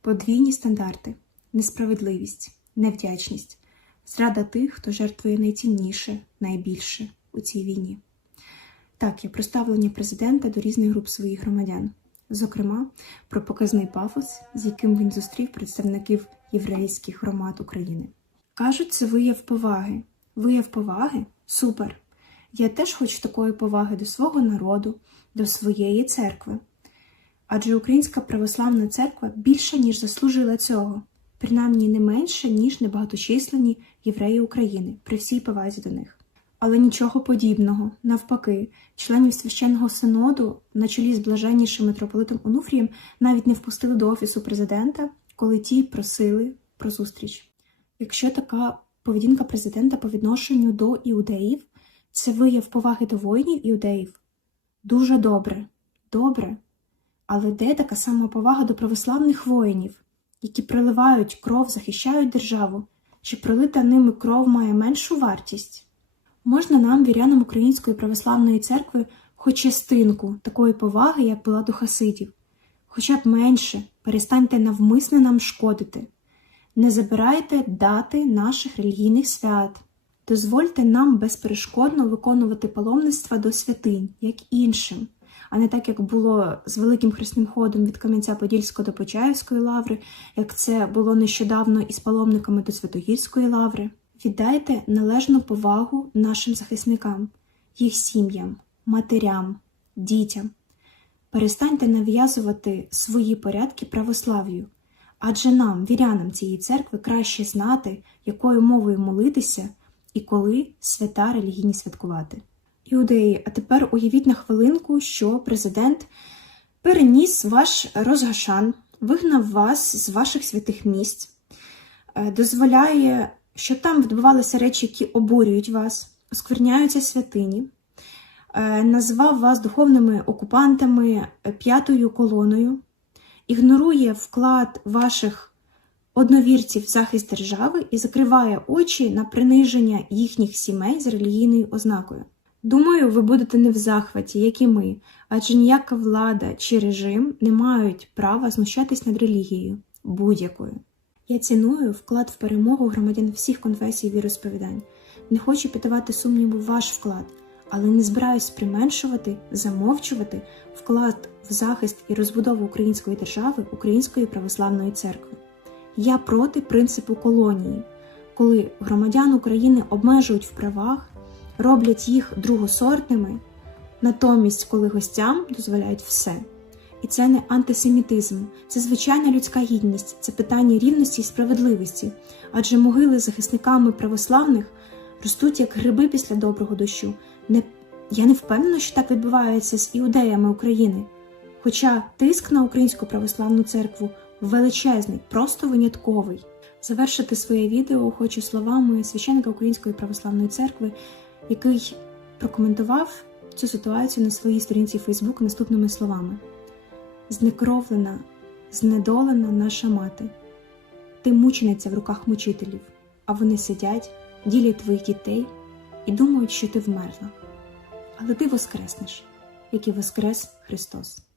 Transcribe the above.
подвійні стандарти, несправедливість, невдячність, зрада тих, хто жертвує найцінніше, найбільше у цій війні. Так, є про ставлення президента до різних груп своїх громадян, зокрема, про показний пафос, з яким він зустрів представників єврейських громад України. Кажуть, це вияв поваги. Вияв поваги? Супер! Я теж хочу такої поваги до свого народу, до своєї церкви. Адже Українська православна церква більше, ніж заслужила цього, принаймні не менше, ніж небагаточисленні євреї України, при всій повазі до них. Але нічого подібного, навпаки, членів священного синоду на чолі з блаженнішим митрополитом Онуфрієм навіть не впустили до офісу президента, коли ті просили про зустріч. Якщо така поведінка президента по відношенню до іудеїв, це вияв поваги до воїнів іудеїв, дуже добре, добре. Але де така сама повага до православних воїнів, які проливають кров, захищають державу, чи пролита ними кров має меншу вартість? Можна нам, вірянам Української православної церкви, хоч частинку такої поваги, як була до хасидів, хоча б менше, перестаньте навмисне нам шкодити, не забирайте дати наших релігійних свят, дозвольте нам безперешкодно виконувати паломництва до святинь, як іншим, а не так, як було з великим хресним ходом від Кам'янця-Подільського до Почаївської лаври, як це було нещодавно із паломниками до Святогірської лаври. Віддайте належну повагу нашим захисникам, їх сім'ям, матерям, дітям. Перестаньте нав'язувати свої порядки православ'ю, адже нам, вірянам цієї церкви, краще знати, якою мовою молитися і коли свята релігійні святкувати. Іудеї, а тепер уявіть на хвилинку, що президент переніс ваш розгашан, вигнав вас з ваших святих місць, е, дозволяє щоб там відбувалися речі, які обурюють вас, оскверняються святині, е, назвав вас духовними окупантами е, п'ятою колоною, ігнорує вклад ваших одновірців в захист держави і закриває очі на приниження їхніх сімей з релігійною ознакою. Думаю, ви будете не в захваті, як і ми, адже ніяка влада чи режим не мають права знущатись над релігією будь-якою. Я ціную вклад в перемогу громадян всіх конфесій і віросповідань. Не хочу піддавати сумніву ваш вклад, але не збираюсь применшувати, замовчувати вклад в захист і розбудову української держави, Української православної церкви. Я проти принципу колонії, коли громадян України обмежують в правах, роблять їх другосортними, натомість, коли гостям дозволяють все. І це не антисемітизм, це звичайна людська гідність, це питання рівності і справедливості. Адже могили захисниками православних ростуть як гриби після доброго дощу. Не... Я не впевнена, що так відбувається з іудеями України. Хоча тиск на українську православну церкву величезний, просто винятковий. Завершити своє відео хочу словами священника Української православної церкви, який прокоментував цю ситуацію на своїй сторінці Фейсбук наступними словами знекровлена, знедолена наша мати. Ти мучениця в руках мучителів, а вони сидять, ділять твоїх дітей і думають, що ти вмерла. Але ти воскреснеш, як і воскрес Христос.